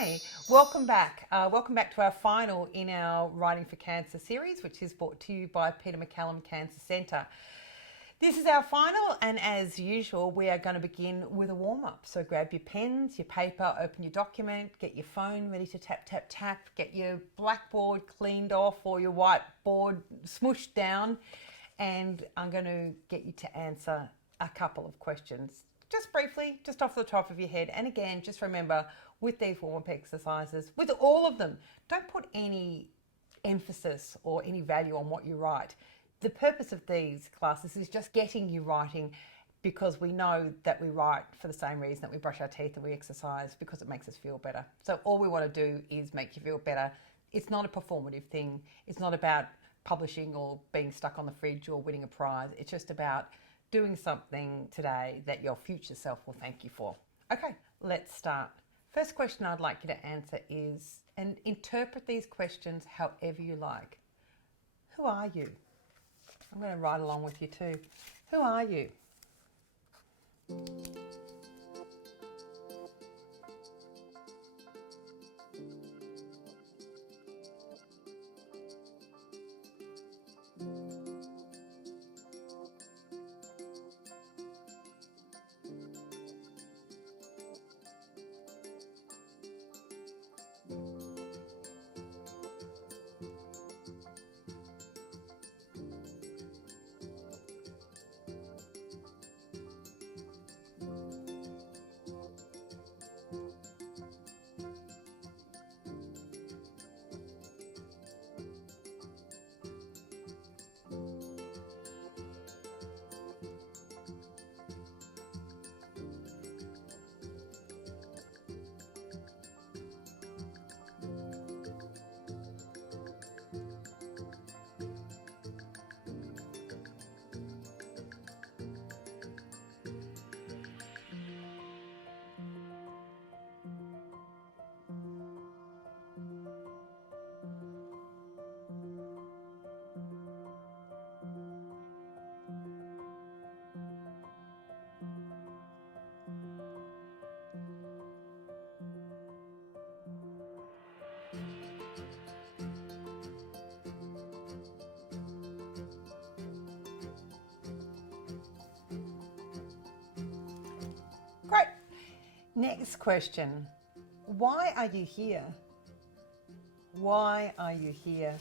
Hi, welcome back. Welcome back to our final in our Writing for Cancer series, which is brought to you by Peter MacCallum Cancer Centre. This is our final, and as usual, we are going to begin with a warm-up. So grab your pens, your paper, open your document, get your phone ready to tap, tap, tap, get your blackboard cleaned off or your whiteboard smooshed down, and I'm going to get you to answer a couple of questions. Just briefly, just off the top of your head. And again, just remember, with these warm-up exercises, with all of them, don't put any emphasis or any value on what you write. The purpose of these classes is just getting you writing, because we know that we write for the same reason that we brush our teeth and we exercise, because it makes us feel better. So all we want to do is make you feel better. It's not a performative thing. It's not about publishing or being stuck on the fridge or winning a prize. It's just about doing something today that your future self will thank you for. Okay, let's start. First question I'd like you to answer is, and interpret these questions however you like. Who are you? I'm going to write along with you too. Who are you? Great. Next question. Why are you here? Why are you here?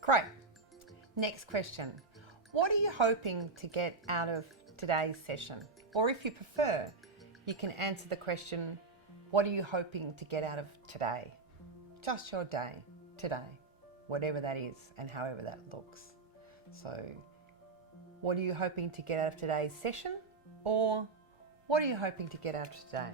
Great. Next question. What are you hoping to get out of today's session? Or if you prefer, you can answer the question, what are you hoping to get out of today? Just your day, today, whatever that is and however that looks. So, what are you hoping to get out of today's session? Or what are you hoping to get out of today?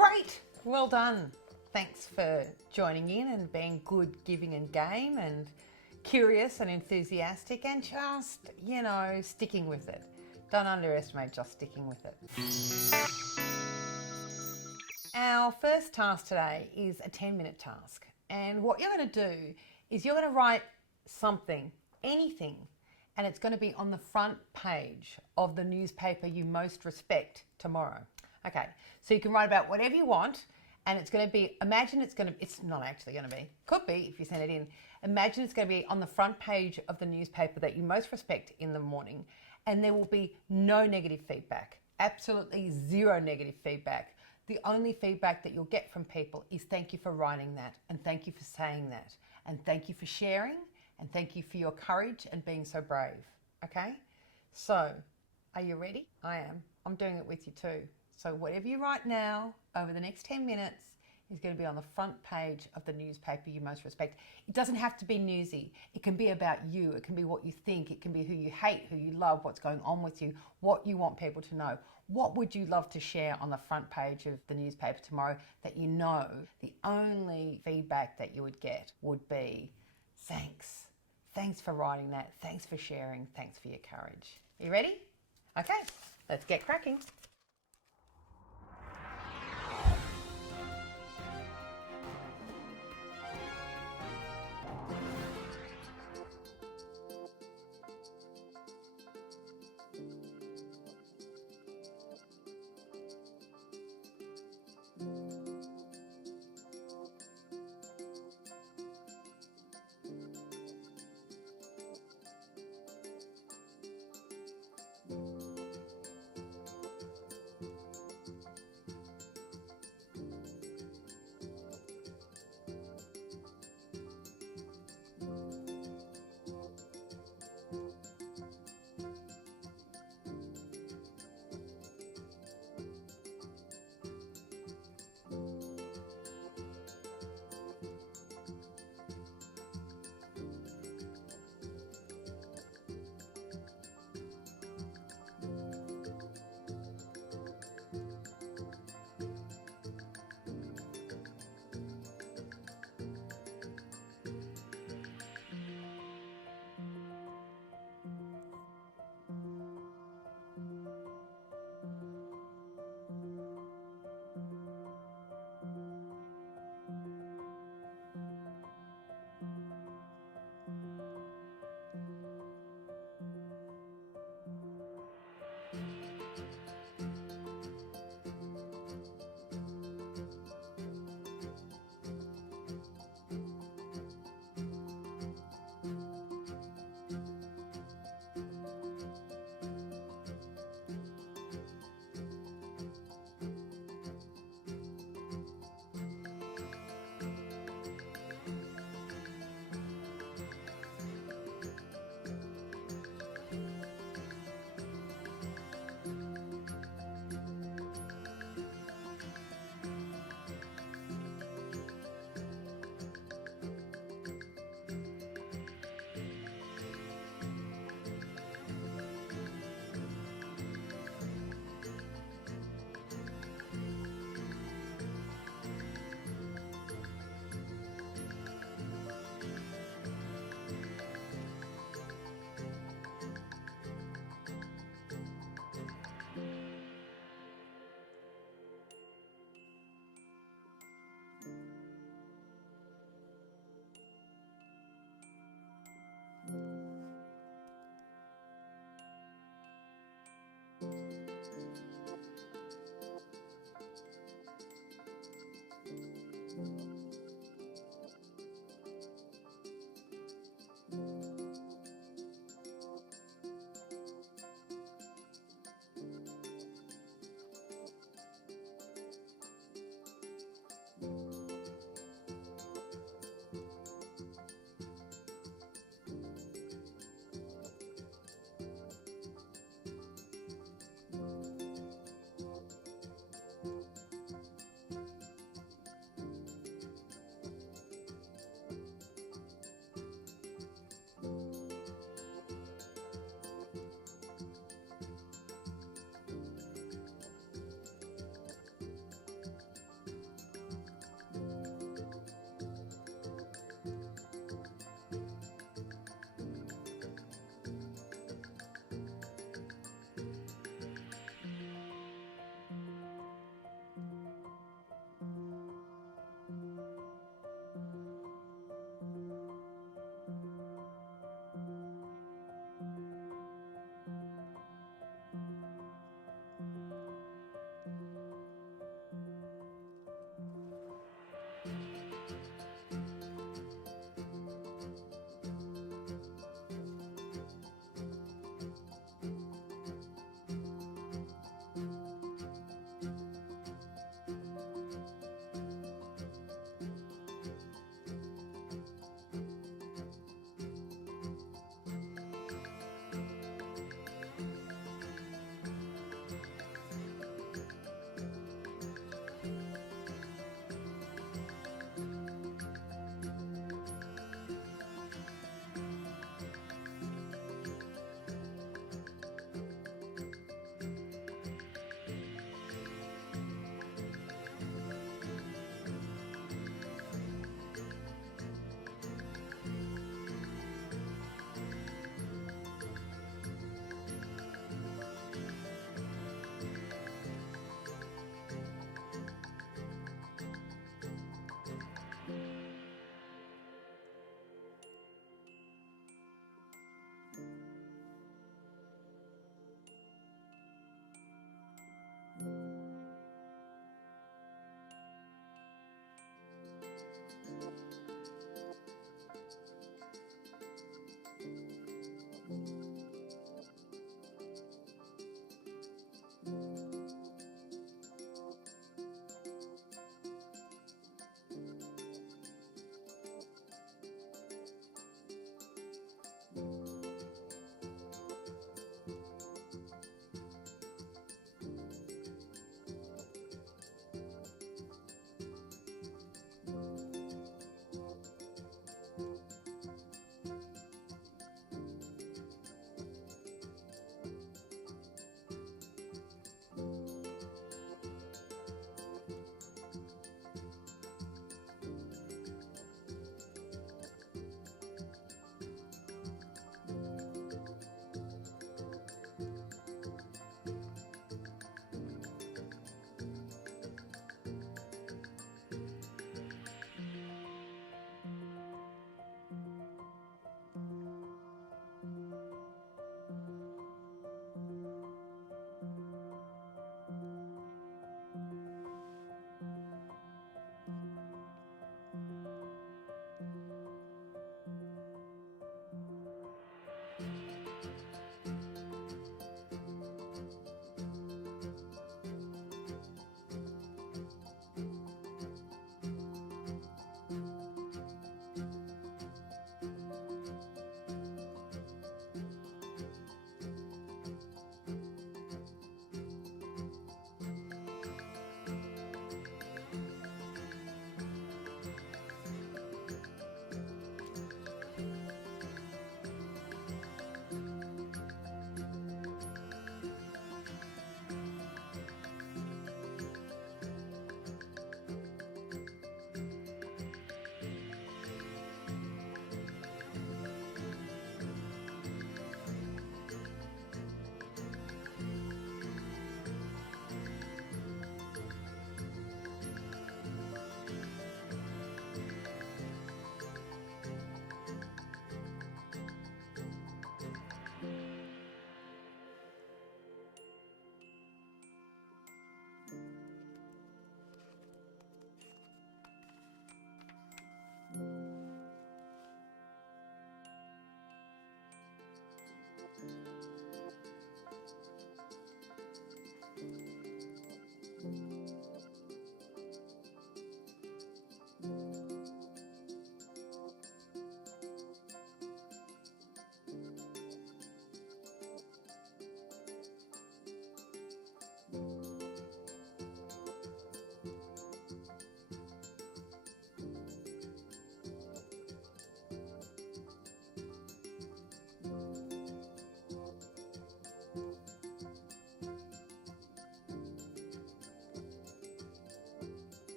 Great, well done. Thanks for joining in and being good, giving and game and curious and enthusiastic and just, sticking with it. Don't underestimate just sticking with it. Our first task today is a 10-minute task. And what you're going to do is you're going to write something, anything, and it's going to be on the front page of the newspaper you most respect tomorrow. Okay, so you can write about whatever you want, and it's going to be, it's not actually going to be, could be if you send it in. Imagine it's going to be on the front page of the newspaper that you most respect in the morning, and there will be no negative feedback, absolutely zero negative feedback. The only feedback that you'll get from people is thank you for writing that, and thank you for saying that, and thank you for sharing, and thank you for your courage and being so brave, okay? So, are you ready? I am. I'm doing it with you too. So whatever you write now, over the next 10 minutes, is going to be on the front page of the newspaper you most respect. It doesn't have to be newsy. It can be about you. It can be what you think. It can be who you hate, who you love, what's going on with you, what you want people to know. What would you love to share on the front page of the newspaper tomorrow that you know the only feedback that you would get would be, thanks. Thanks for writing that. Thanks for sharing. Thanks for your courage. You ready? Okay, let's get cracking.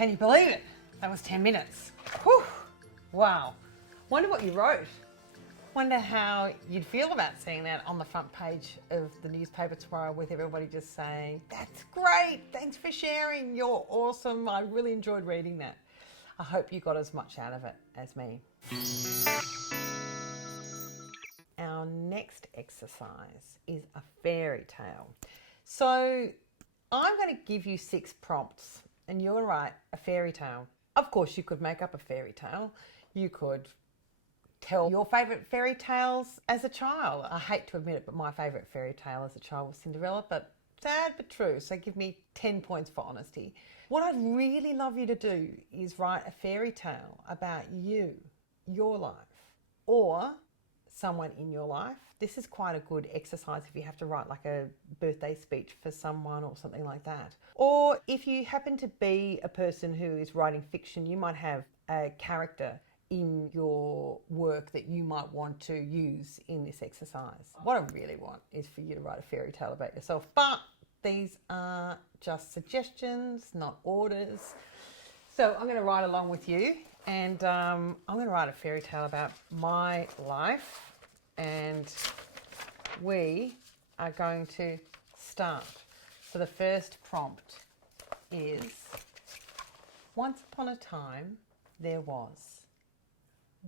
Can you believe it? That was 10 minutes. Whew. Wow. Wonder what you wrote. Wonder how you'd feel about seeing that on the front page of the newspaper tomorrow with everybody just saying, that's great, thanks for sharing, you're awesome, I really enjoyed reading that. I hope you got as much out of it as me. Our next exercise is a fairy tale. So I'm going to give you 6 prompts and you're going to write a fairy tale. Of course, you could make up a fairy tale. You could tell your favourite fairy tales as a child. I hate to admit it, but my favourite fairy tale as a child was Cinderella, but sad but true. So give me 10 points for honesty. What I'd really love you to do is write a fairy tale about you, your life, or someone in your life. This is quite a good exercise if you have to write like a birthday speech for someone or something like that. Or if you happen to be a person who is writing fiction, you might have a character in your work that you might want to use in this exercise. What I really want is for you to write a fairy tale about yourself, but these are just suggestions, not orders. So I'm going to write along with you, and I'm going to write a fairy tale about my life, and we are going to start. So the first prompt is, once upon a time there was.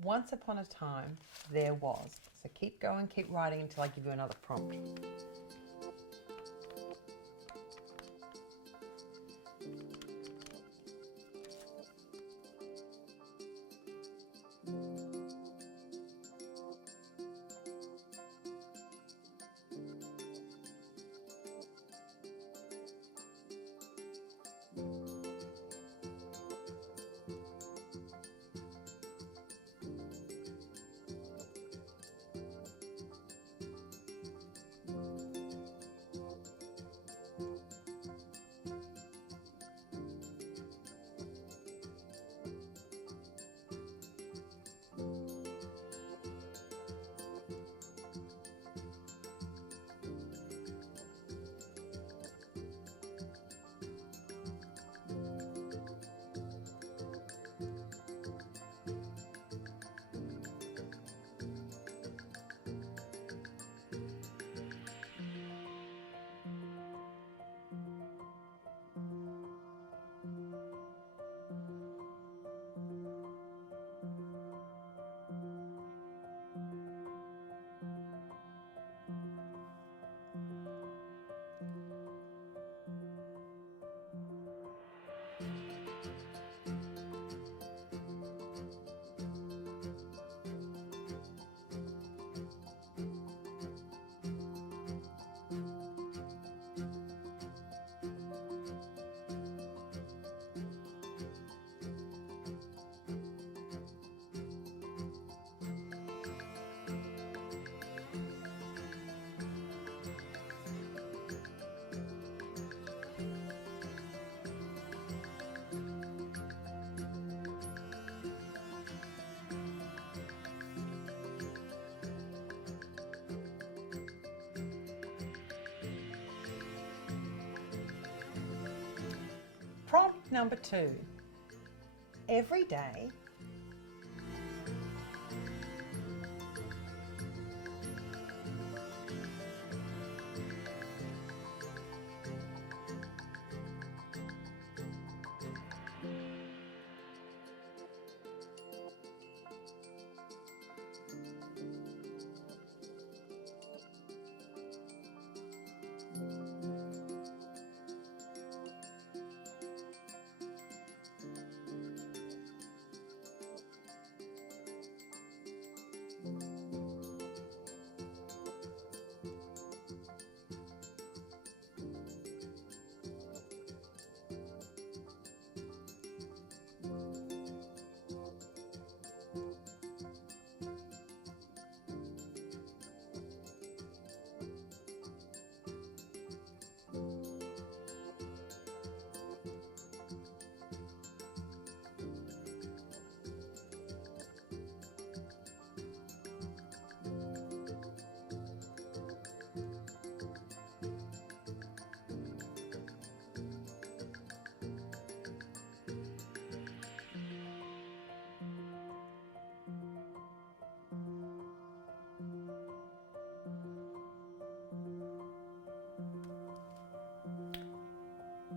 Once upon a time, there was. So keep going, keep writing until I give you another prompt. Prompt number 2. Every day,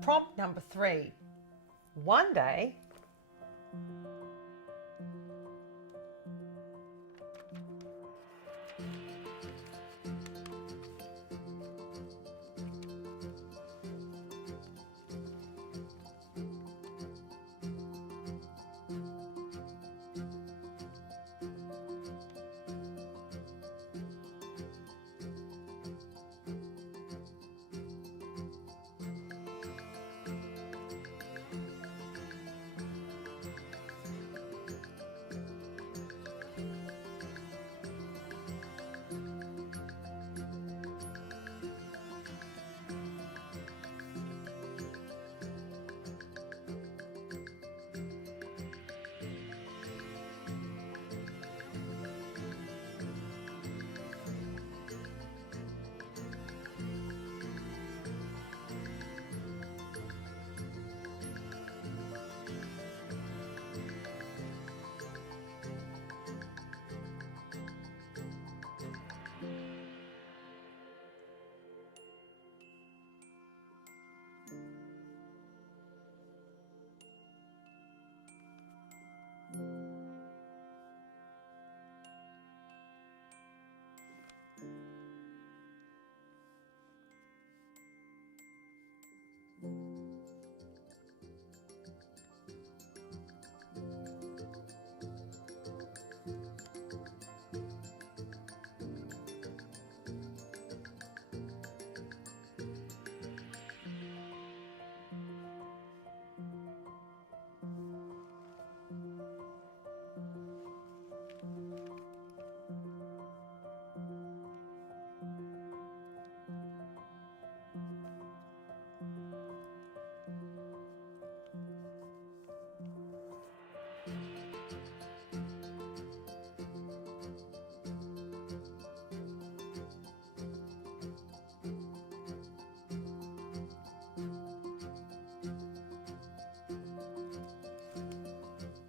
Prompt number 3. One day,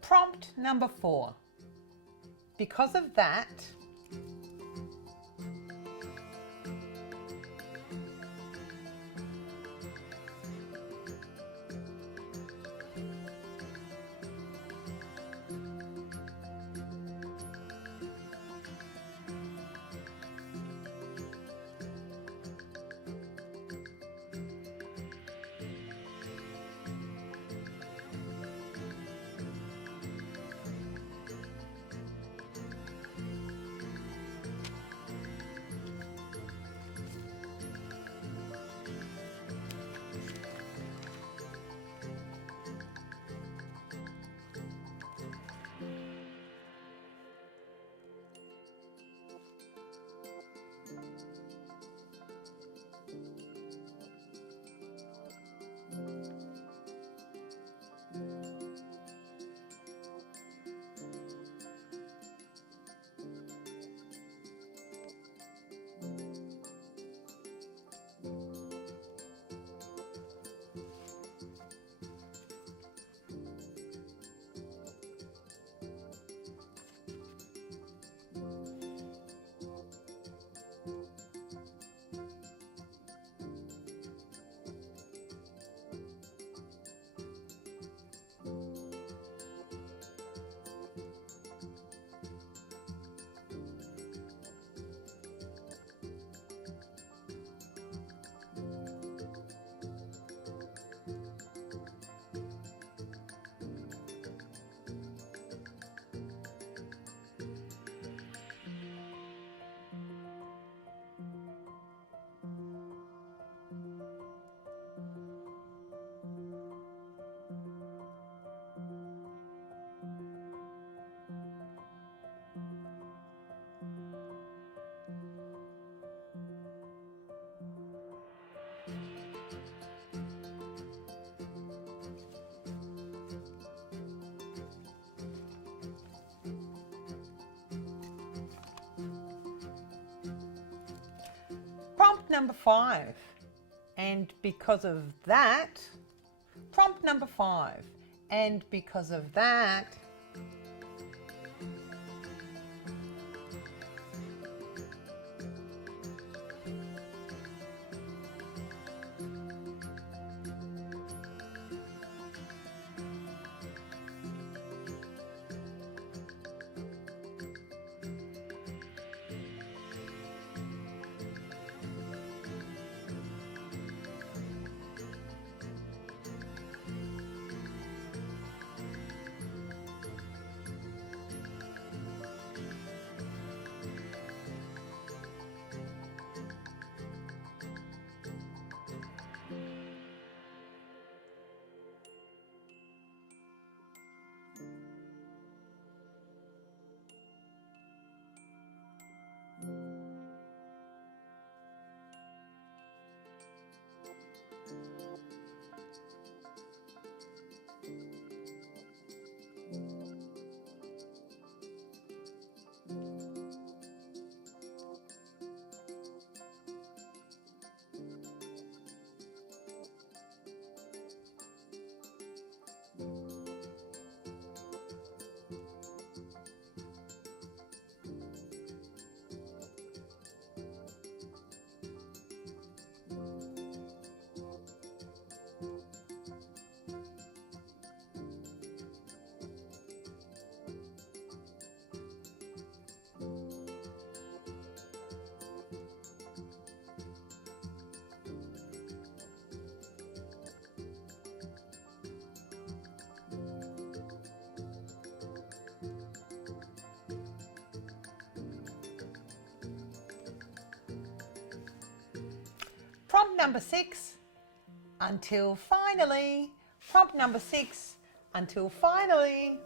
prompt number 4. Because of that, prompt number 5. And because of that, prompt number 5. And because of that, number 6, until finally. Prompt number 6, until finally.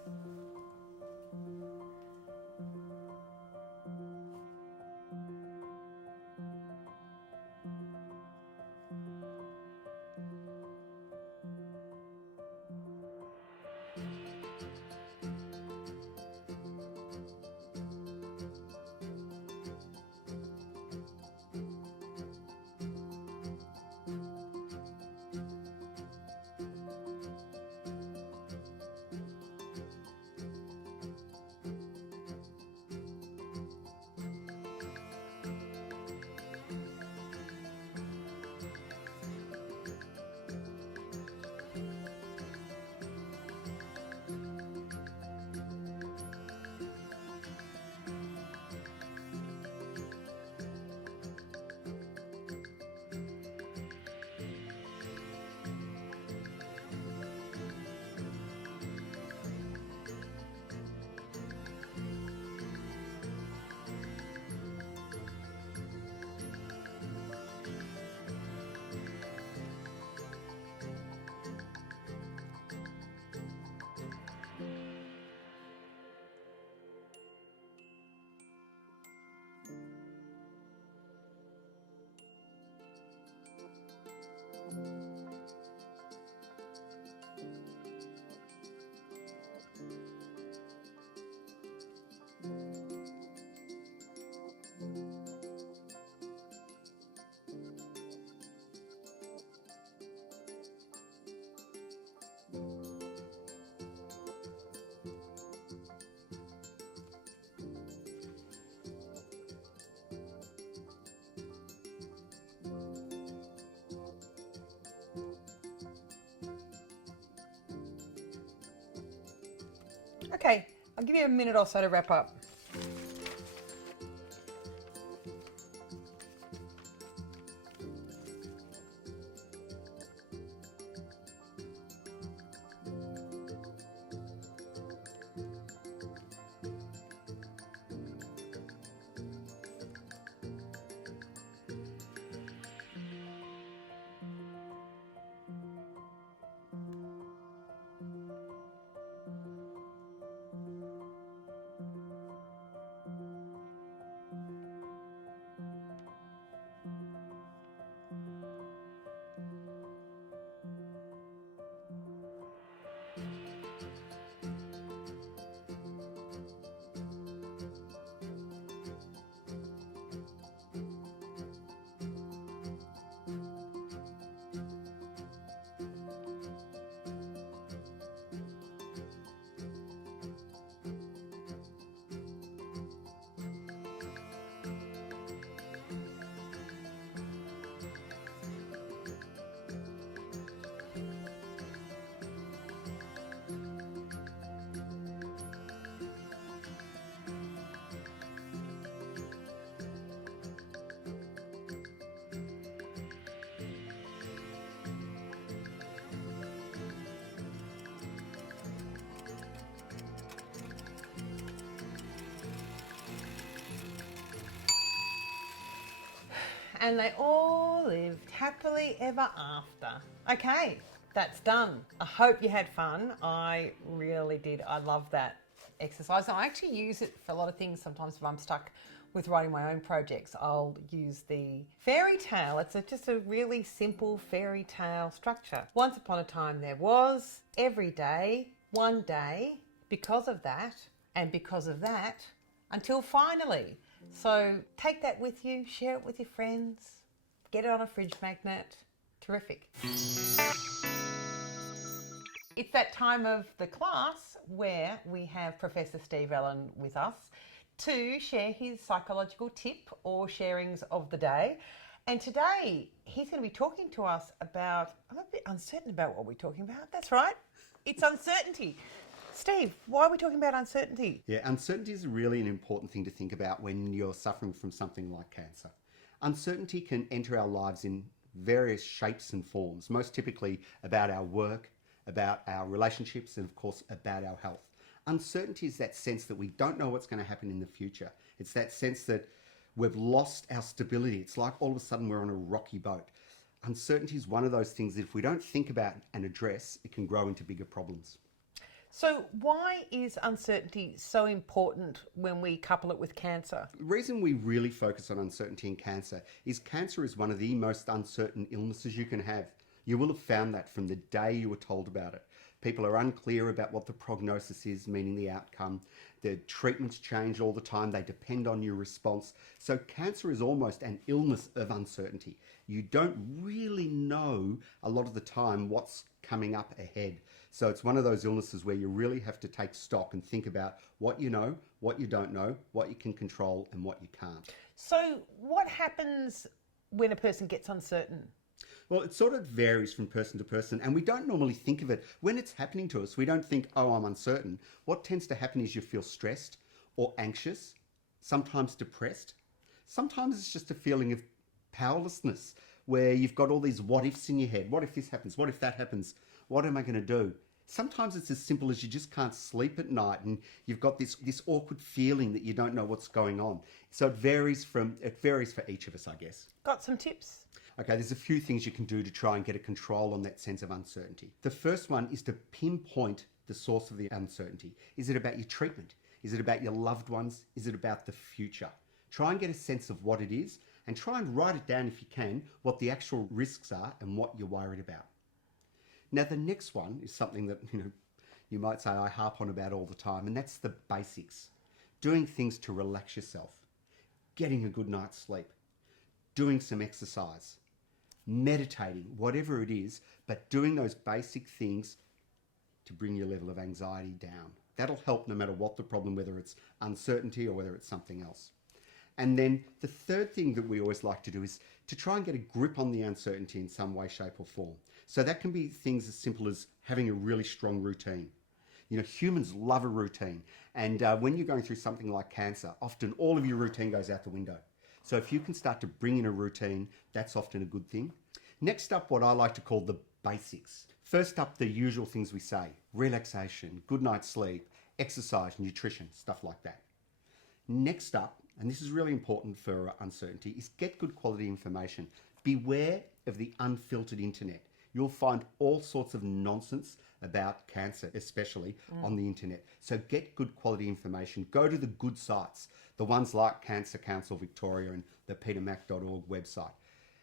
Okay, I'll give you a minute or so to wrap up. And they all lived happily ever after. Okay, that's done. I hope you had fun. I really did. I love that exercise. And I actually use it for a lot of things. Sometimes if I'm stuck with writing my own projects, I'll use the fairy tale. It's just a really simple fairy tale structure. Once upon a time there was, every day, one day, because of that, and because of that, until finally. So take that with you, share it with your friends, get it on a fridge magnet. Terrific. It's that time of the class where we have Professor Steve Allen with us to share his psychological tip or sharings of the day. And today he's going to be talking to us about, I'm a bit uncertain about what we're talking about. That's right. It's uncertainty. Steve, why are we talking about uncertainty? Yeah, uncertainty is really an important thing to think about when you're suffering from something like cancer. Uncertainty can enter our lives in various shapes and forms, most typically about our work, about our relationships, and of course about our health. Uncertainty is that sense that we don't know what's going to happen in the future. It's that sense that we've lost our stability. It's like all of a sudden we're on a rocky boat. Uncertainty is one of those things that if we don't think about and address, it can grow into bigger problems. So why is uncertainty so important when we couple it with cancer? The reason we really focus on uncertainty in cancer is one of the most uncertain illnesses you can have. You will have found that from the day you were told about it. People are unclear about what the prognosis is, meaning the outcome. The treatments change all the time. They depend on your response. So cancer is almost an illness of uncertainty. You don't really know a lot of the time what's coming up ahead. So it's one of those illnesses where you really have to take stock and think about what you know, what you don't know, what you can control and what you can't. So what happens when a person gets uncertain? Well, it sort of varies from person to person, and we don't normally think of it. When it's happening to us, we don't think, oh, I'm uncertain. What tends to happen is you feel stressed or anxious, sometimes depressed. Sometimes it's just a feeling of powerlessness, where you've got all these what ifs in your head. What if this happens? What if that happens? What am I going to do? Sometimes it's as simple as you just can't sleep at night and you've got this awkward feeling that you don't know what's going on. So it varies for each of us, I guess. Got some tips? Okay, there's a few things you can do to try and get a control on that sense of uncertainty. The first one is to pinpoint the source of the uncertainty. Is it about your treatment? Is it about your loved ones? Is it about the future? Try and get a sense of what it is and try and write it down if you can, what the actual risks are and what you're worried about. Now, the next one is something that, you might say I harp on about all the time, and that's the basics. Doing things to relax yourself, getting a good night's sleep, doing some exercise, meditating, whatever it is, but doing those basic things to bring your level of anxiety down. That'll help no matter what the problem, whether it's uncertainty or whether it's something else. And then the third thing that we always like to do is to try and get a grip on the uncertainty in some way, shape or form. So that can be things as simple as having a really strong routine. Humans love a routine. And when you're going through something like cancer, often all of your routine goes out the window. So if you can start to bring in a routine, that's often a good thing. Next up, what I like to call the basics. First up, the usual things we say: relaxation, good night's sleep, exercise, nutrition, stuff like that. Next up, and this is really important for uncertainty, is get good quality information. Beware of the unfiltered internet. You'll find all sorts of nonsense about cancer, especially on the internet. So get good quality information. Go to the good sites, the ones like Cancer Council Victoria and the petermac.org website.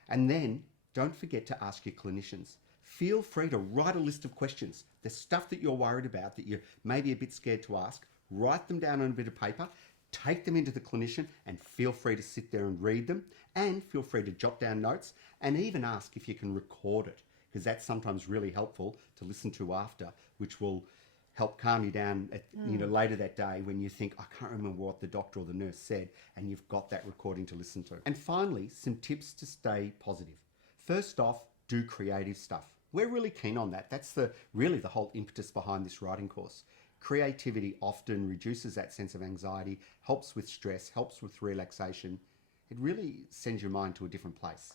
And then don't forget to ask your clinicians. Feel free to write a list of questions. The stuff that you're worried about, that you're maybe a bit scared to ask, write them down on a bit of paper, take them into the clinician, and feel free to sit there and read them, and feel free to jot down notes, and even ask if you can record it, because that's sometimes really helpful to listen to after, which will help calm you down at, later that day when you think, I can't remember what the doctor or the nurse said, and you've got that recording to listen to. And finally, some tips to stay positive. First off, do creative stuff. We're really keen on that. That's really the whole impetus behind this writing course. Creativity often reduces that sense of anxiety, helps with stress, helps with relaxation. It really sends your mind to a different place.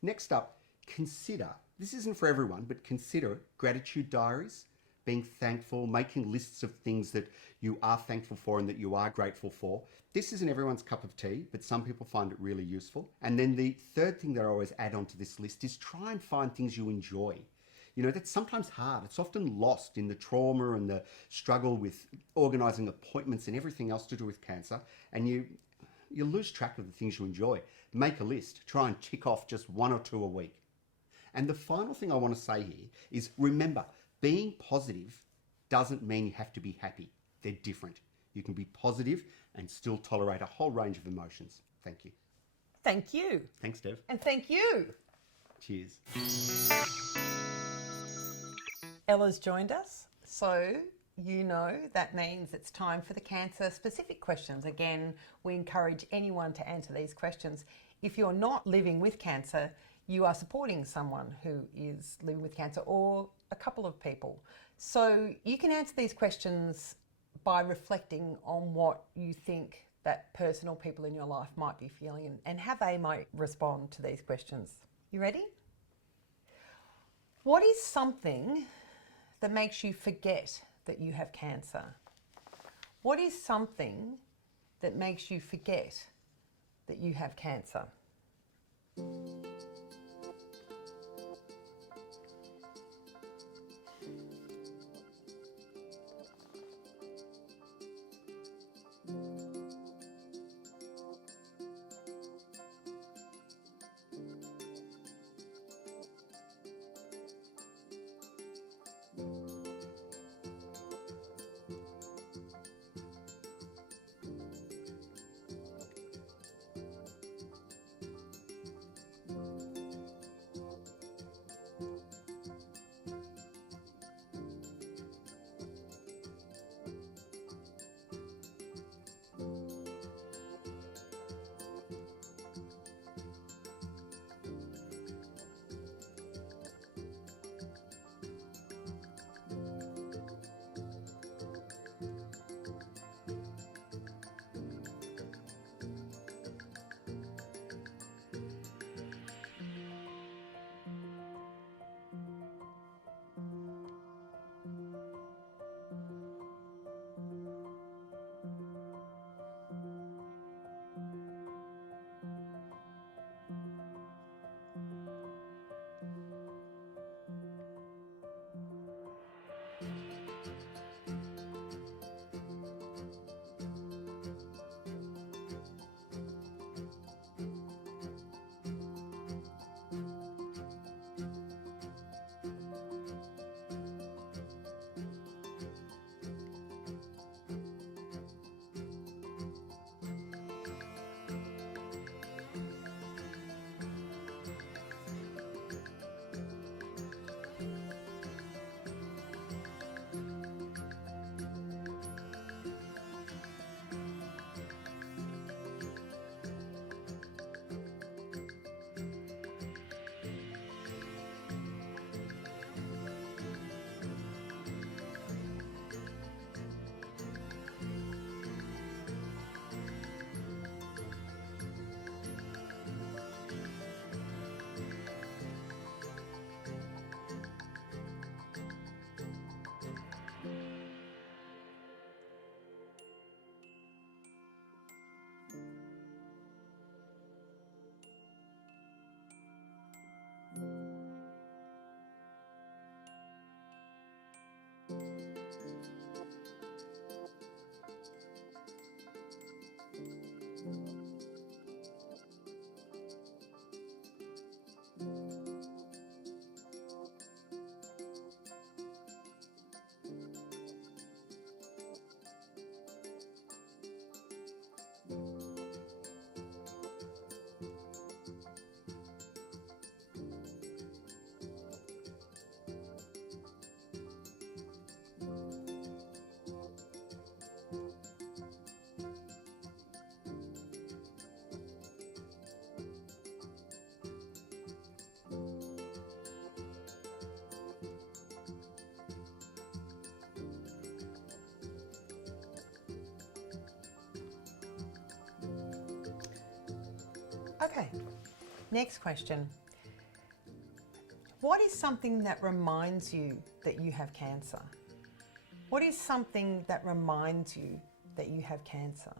Next up, consider, this isn't for everyone, but consider gratitude diaries, being thankful, making lists of things that you are thankful for and that you are grateful for. This isn't everyone's cup of tea, but some people find it really useful. And then the third thing that I always add onto this list is try and find things you enjoy. That's sometimes hard. It's often lost in the trauma and the struggle with organising appointments and everything else to do with cancer. And you lose track of the things you enjoy. Make a list. Try and tick off just 1 or 2 a week. And the final thing I want to say here is, remember, being positive doesn't mean you have to be happy. They're different. You can be positive and still tolerate a whole range of emotions. Thank you. Thank you. Thanks, Dev. And thank you. Cheers. Ella's joined us, so that means it's time for the cancer-specific questions. Again, we encourage anyone to answer these questions. If you're not living with cancer, you are supporting someone who is living with cancer, or a couple of people. So you can answer these questions by reflecting on what you think that person or people in your life might be feeling and how they might respond to these questions. You ready? What is something that makes you forget that you have cancer? What is something that makes you forget that you have cancer? Okay, next question. What is something that reminds you that you have cancer? What is something that reminds you that you have cancer?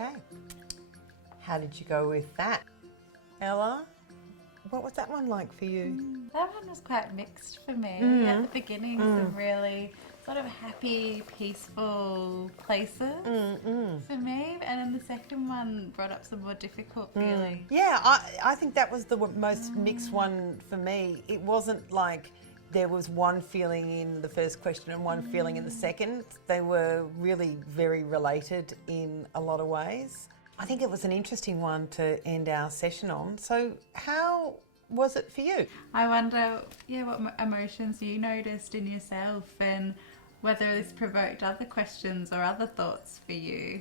Okay. How did you go with that? Ella, what was that one like for you? That one was quite mixed for me. At the beginning, some really sort of happy, peaceful places for me. And then the second one brought up some more difficult feelings. Yeah, I think that was the most mixed one for me. It wasn't like there was one feeling in the first question and one feeling in the second. They were really very related in a lot of ways. I think it was an interesting one to end our session on. So how was it for you? I wonder, what emotions you noticed in yourself and whether this provoked other questions or other thoughts for you.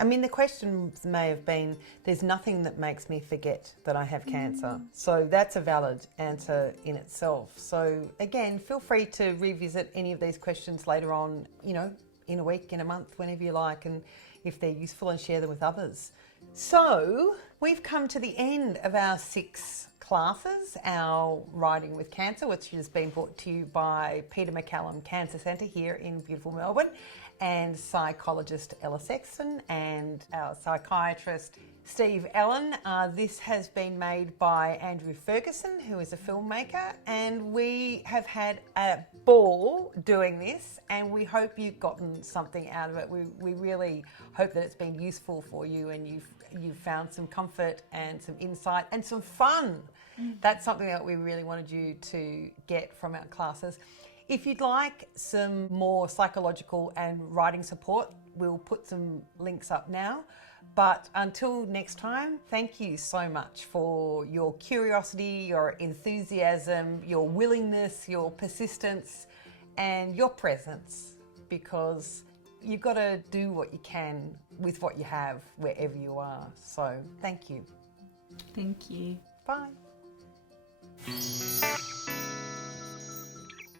I mean, the questions may have been, there's nothing that makes me forget that I have cancer. So that's a valid answer in itself. So again, feel free to revisit any of these questions later on, in a week, in a month, whenever you like, and if they're useful, and share them with others. So we've come to the end of our 6 classes, our Riding with Cancer, which has been brought to you by Peter MacCallum Cancer Centre here in beautiful Melbourne, and psychologist Ella Sexton and our psychiatrist Steve Allen. This has been made by Andrew Ferguson, who is a filmmaker, and we have had a ball doing this, and we hope you've gotten something out of it. We really hope that it's been useful for you, and you've found some comfort and some insight and some fun. That's something that we really wanted you to get from our classes. If you'd like some more psychological and writing support, we'll put some links up now. But until next time, thank you so much for your curiosity, your enthusiasm, your willingness, your persistence, and your presence, because you've got to do what you can with what you have wherever you are. So thank you. Thank you. Bye.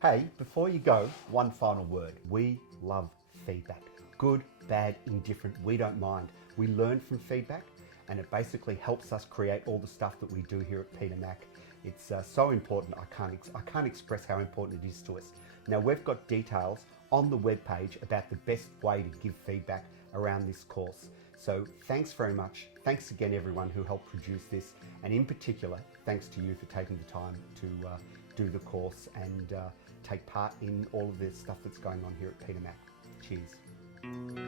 Hey, before you go, one final word. We love feedback. Good, bad, indifferent, we don't mind. We learn from feedback, and it basically helps us create all the stuff that we do here at Peter Mac. It's so important, I can't express how important it is to us. Now, we've got details on the webpage about the best way to give feedback around this course. So thanks very much. Thanks again, everyone who helped produce this, and in particular, thanks to you for taking the time to do the course and take part in all of the stuff that's going on here at Peter Mac. Cheers.